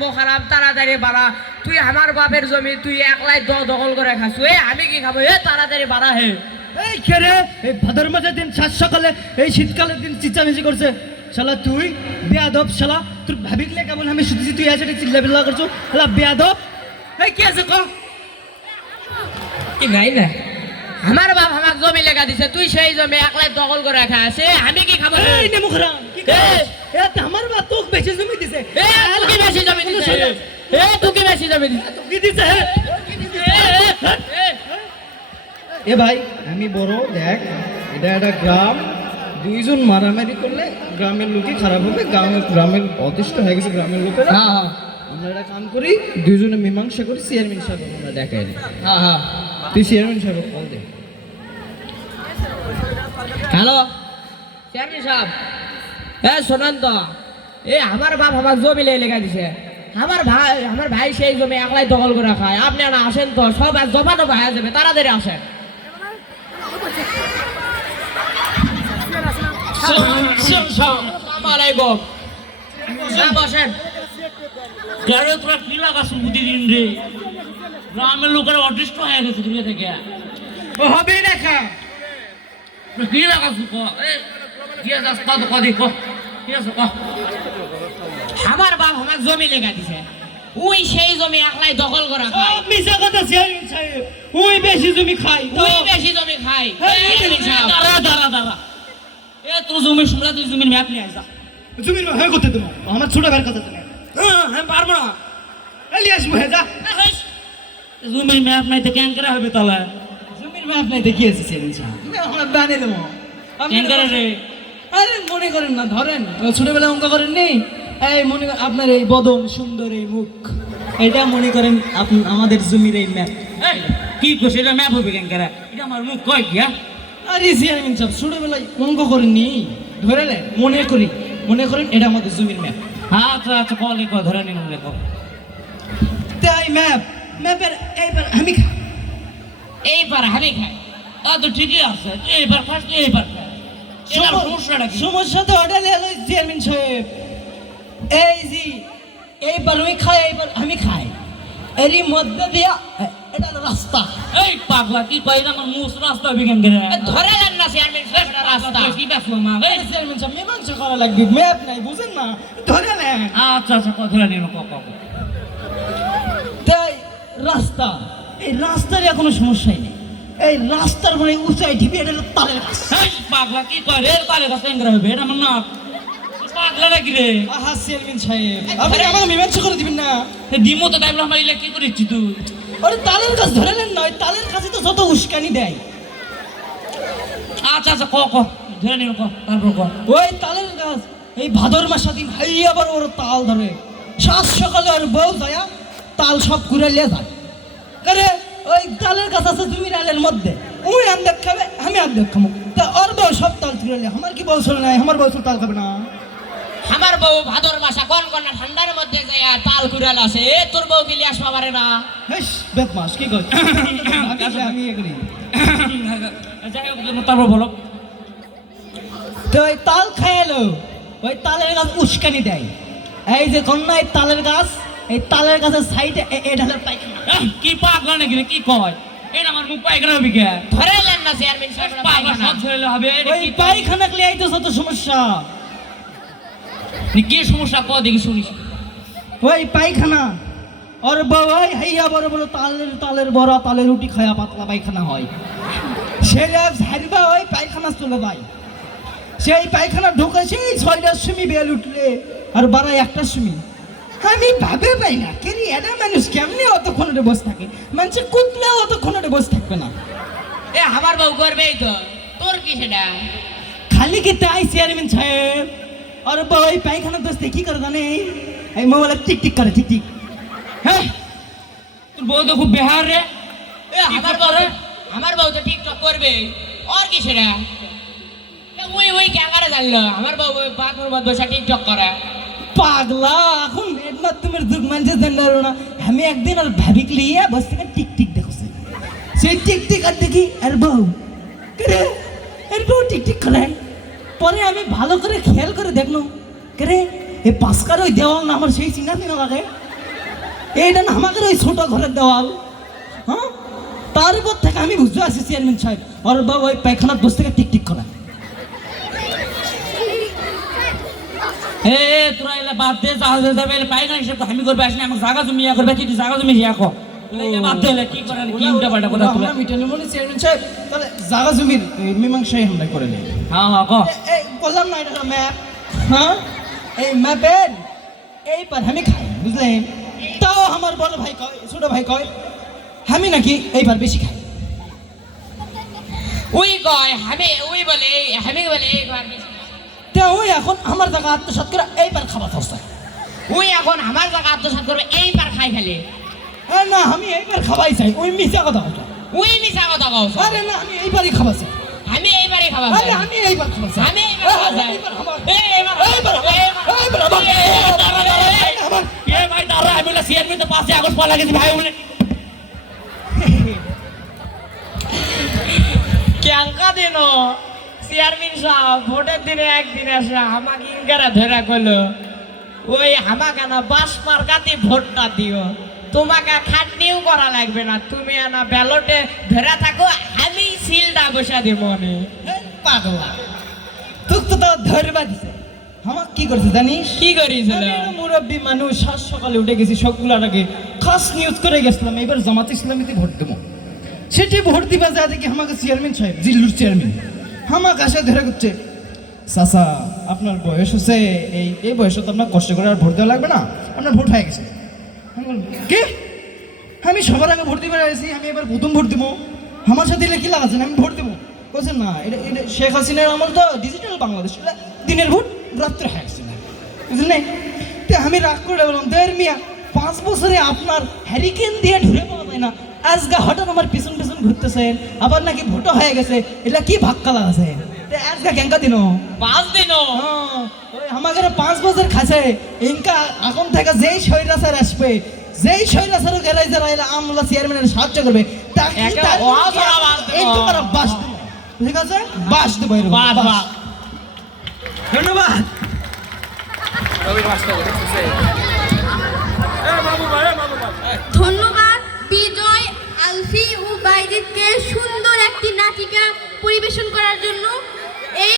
মো খারাপ তাড়াতাড়ি বাড়া তুই আমার বাপের জমি তুই একলাই দখল করে খাস আমি কি খাবো তাড়াতাড়ি বাড়া হে এই কে রে এই ভাদর মাসের দিন সাত সকালে এই শীতকালের দিন চিচামিচি করছে শালা তুই বেয়াদব শালা তোর ভাবিকলে কেমন আমি শুনছি তুই এসে চিল্লাবিল্লা করছো শালা বেয়াদব এই কি আছে কো কি গাই না আমার বাপ আমাকে জমি লেখা দিছে তুই সেই জমি একলাই দখল করে খাস আমি কি খাবো এই নে মুখরা কি করিস এ আমার বাপ তোকে বেশি জমি দিছে তুই কি বেশি জমি দিছে তুই কি বেশি জমি দিছে কি দিছে এ ভাই আমি বড় দেখ এটা একটা গ্রাম দুইজন মারামারি করলে গ্রামের লোকই খারাপ হবে গ্রামের অতিষ্ঠ হয়ে গেছে গ্রামের লোকেরা হ্যাঁ আমরা একটা কাম করি দুইজনে মীমাংসা করি চেয়ারম্যান সাহেব আমরা দেখাই দিই হ্যাঁ তুই চেয়ারম্যান সাহেব কল দে হ্যালো চেয়ারম্যান সাহেব শোনান তো আমার বাপ আমার জমি লেখা দিছে আমার ভাই সেই জমি একলাই দখল করে খায় আপনারা আসেন তো সব জমা টমা হয়ে যাবে তাড়াতাড়ি আসেন বসেন তোরা কি লাগাস প্রতিদিন রে গ্রামের লোকেরা অদৃষ্ট হয়ে গেছে দূরে থেকে হবেই দেখা কি লাগাস কি আছে কদি কি আছে আমার বাপ আমার জমি লেখা দিছে ওই সেই জমি একলাই দখল করা খায় মিছা কথা চেয়ারম্যান সাহেব ওই বেশি জমি খাই ওই বেশি জমি খায় দাঁড়া তোর জমির সময় তুই জমির ম্যাপ নিয়ে আসা জমির হয়ে করতে তোমার আমার ছোট ভাইয়ের কথা তুমি হ্যাঁ পারবো না এলি আসবো হ্যাঁ যা জমির ম্যাপ নাই তো ক্যাঙ্কারা হবে তাহলে জমির ম্যাপ নাই দেখি আছে চেয়ারম্যান সাহেব আমরা বানিয়ে দেবো ক্যাঙ্কারা রে আরে মনে করেন না ধরেন ছোটবেলায় অঙ্ক করেন নি এই মনে আপনার এই বদন সুন্দর এই মুখ এটা মনে করেন আপনি আমাদের জমির এই ম্যাপ কি করছে এটা ম্যাপ হবে ক্যাঙ্কারা এটা আমার মুখ কয় কি আরে চেয়ারম্যান সাহেব ছোটবেলায় অঙ্ক করেননি ধরে নেন মনে করেন এটা আমাদের জমির ম্যাপ আচ্ছা আচ্ছা কল লেখো ধরে নিন লেখো তাই ম্যাপের এইবার আমি এইবার আমি খাই তো ঠিকই আছে এইবার ফার্স্ট এইবার সমস্যাটা কি সমস্যা তো ওটা লেলো চেয়ারম্যান সাহেব এই জি এইবার ওই খাই এইবার আমি খাই এরই মধ্যে দিয়া এটা হলো রাস্তা এই পাগলা কি কই আমার মুস রাস্তা হবে ক্যাঙ্কারা ধরে নেন না চেয়ারম্যান সাহেব রাস্তা কি ব্যাপার মা এই চেয়ারম্যান সাহেব মীমাংসা করা লাগবে ম্যাপ নাই বুঝেন না ধরে নেন আচ্ছা আচ্ছা ধরে নিন তাই রাস্তা এই রাস্তার কোনো সমস্যাই নেই এই রাস্তার মানে উঁচাই ঢিপি এটা হলো তালের গাছ এই পাগলা কি কয় রে তালে গাছ ক্যাঙ্কারা হবে এটা আমার না পাগলা নাকি রে আহা চেয়ারম্যান সাহেব আপনি আমাকে মীমাংসা করে দিবেন না ডিমো তো টাইম মারিলে কি করেছি তুই ওরে তালের গাছ ধরে নেন নয় তালের গাছে তো যত উস্কানি দেয় আচ্ছা আচ্ছা ধরে নিন তারপর ওই তালের গাছ এই ভাদর মাসা দিন হাইয়া আবার ওর তাল ধরে সাত সকালে ওর বউ যায় তাল সব ঘুরে লিয়ে যায় আরে ওই তালের গাছ আছে তুমি আলের মধ্যে ওই আম দেখ খাবে আমি আম দেখ খাবো তা ওর বউ সব তাল ঘুরে লিয়ে আমার কি বউ শোনে নাই আমার বউ তাল খাবে না আমার বউ ভাদর মাসা কোন না ঠান্ডার মধ্যে যায় তাল কুড়াল আসে তোর বউ গেলি আসবা পারে না হেস বেদমাস কি কই আমি এগুলি যাই হোক তারপর বলো তো ওই তাল খাইলো ওই তালের গাছ উস্কানি দেয় এই যে কন্যা এই তালের গাছ এই তালের গাছের সাইডে এটা হলো পায়খানা কি পাগলা নাকি রে কি কয় এটা আমার মুখ পায়খানা হবে কে ধরে নেন না চেয়ারম্যান সাহেব পাগলা সব ধরে হবে ওই পায়খানা গেলে এই তো যত সমস্যা কি সমস্যা ক দেখি শুনিস ওই পায়খানা ওর বউ ওই হাইয়া বড় বড় তালের বড়া তালের রুটি খায়া পাতলা পায়খানা হয় সে ঝাড়বা ওই পায়খানা চলে যায় সেই পায়খানা ঢোকে সেই 6টার সময় বেল উঠলে আর 1টার সময় আমি ভাবে পাই না কেন এটা মানুষ কেমনি অতক্ষণ বসে থাকে মানুষ কুতলেও অতক্ষণ বসে থাকবে না আমার বউ করবেই তো তোর কি সেটা খালি কি তাই চেয়ারম্যান সাহেব আর বই পায়খানা দোস্তে কি করে জানে এই মোবাইলে টিক করে ঠিক হ্যাঁ তোর বউ তো খুব বেহার রে আমার বউ তো টিকটক করবে আর কি সেটা ওই ক্যামেরা জানলো আমার বউ পাথর মধ্যে বসে টিকটক করে পাগলা এখন নেট মাধ্যমের যুগ মানছে জানলো না আমি একদিন আর ভাবিক লিয়ে বসে থেকে টিকটিক দেখছি সেই টিকটিক আর দেখি আর বউ কে এর বউ টিকটিক করে পরে আমি ভালো করে খেয়াল করে দেখলো কে এই পাঁচকার ওই দেওয়াল না আমার সেই চিনা লাগে এইটা না আমাদের ওই ছোট ঘরের দেওয়াল, হ্যাঁ? তার উপর থেকে আমি বুঝতে পারছি চেয়ারম্যান সাহেব ওর বাবা ওই পায়খানার বসে থেকে টিকটিক করা। এ তোরা এলা বাদ দে, যা যাবে পায়খানা হিসেবে আমি করবে আসলে আমাকে জায়গা জমি ইয়া করবে, তুই জায়গা জমি ইয়া কর। এলা বাদ দে, এলা কি করেন কি উল্টা পাল্টা কথা তোলা। আমরা মিটানি মনে চেয়ারম্যান সাহেব তাহলে জায়গা জমির মীমাংসাই আমরা করে নিই। হ্যাঁ হ্যাঁ কর। এই বললাম না এটা ম্যাপ, হ্যাঁ এই ম্যাপের এই পার আমি খাই বুঝলেন, তাও আমার বড় ভাই কয় ছোট ভাই কয় আমি নাকি এইবার বেশি খাই। উই কয় উই বলে আমি বলে এইবার বেশি। তা ওই এখন আমার জায়গা আত্মসাৎ করে এইবার খাবার খাওয়া। উই এখন আমার জায়গা আত্মসাৎ করবে এইবার খাই ফেলে। হ্যাঁ না আমি এইবার খাবাই চাই, ওই মিশা কথা বলতো। উই মিছা কথা কও। আরে না আমি এইবারই খাবার চাই, আমি এইবারই খাবার আরে চাই। আমি এইবার খাবার চাই, আমি এইবার খাবার চাই। এ ভাই দাঁড়া, আমি বলে চেয়ারম্যান তো 5 আগস্ট পা লাগেছি ভাই বলে। ক্যাঙ্কা দিন চেয়ারম্যান সাহেব ভোটের দিনে একদিন আসে আমাকে ইঙ্গারা ধরা করলো, ওই আমাকে না বাস মার্কাতে ভোটটা দিও, তোমাকে খাটনিও করা লাগবে না, তুমি না ব্যালটে ধরা থাকো, আমি সিলটা বসা দিব মনে। পাগলা তুই তো তাও ধরবা দিছে। আমার কি করছে জানিস? কি করিছিল? আমি একটা মুরব্বী মানুষ, সাত সকালে উঠে গেছি সবগুলোর আগে খাস নিউজ করে গেছিলাম এবার জামাত ইসলামীতে ভোট দেবো। সেটি ভোট দিবা যা দেখি আমাকে চেয়ারম্যান সাহেব জিল্লুর চেয়ারম্যান আমাকে আসে ধরে করছে, চাচা আপনার বয়স হচ্ছে এই বয়সে তো আপনার কষ্ট করে আর ভোট দেওয়া লাগবে না, আপনার ভোট হয়ে গেছে। আমি বললাম, কি? আমি সবার আগে ভোট দিতে আসছি, আমি এবার প্রথম ভোট দেবো, আমার সাথে দিলে কি লাগাচ্ছেন, আমি ভোট দেবো। বলছেন না এটা শেখ হাসিনার আমল তো ডিজিটাল বাংলাদেশ, দিনের ভোট রাত্রে হয়ে গেছে না, বুঝলেন? তো আমি রাগ করে বললাম, দেড় মিয়া 5 বছরে আপনার হ্যারিকেন দিয়ে ঢুরে পাওয়া যায় না, আজকে হঠাৎ আমার পিছন পিছন ঘুরতেছেন, আবার নাকি ভোটও হয়ে গেছে, এটা কি ভাক্কালা আছে? আজকে কেঙ্কা দিন 5 দিন আমাদের 5 বছর খাচ্ছে ইনকা এখন থেকে যেই স্বৈরাচার আসবে, যেই স্বৈরাচার গেলাই যারা এলে আমলা চেয়ারম্যানের সাহায্য করবে তাকে একে অধরা বাস দেব। একটু করে বাস দেব, ঠিক আছে? বাস দেবো এরকম, বাস, বাস। বাস। ধন্যবাদ। ধন্যবাদ বিজয়, আলফি ও বাইজিৎকে সুন্দর একটি নাটিকা পরিবেশন করার জন্য।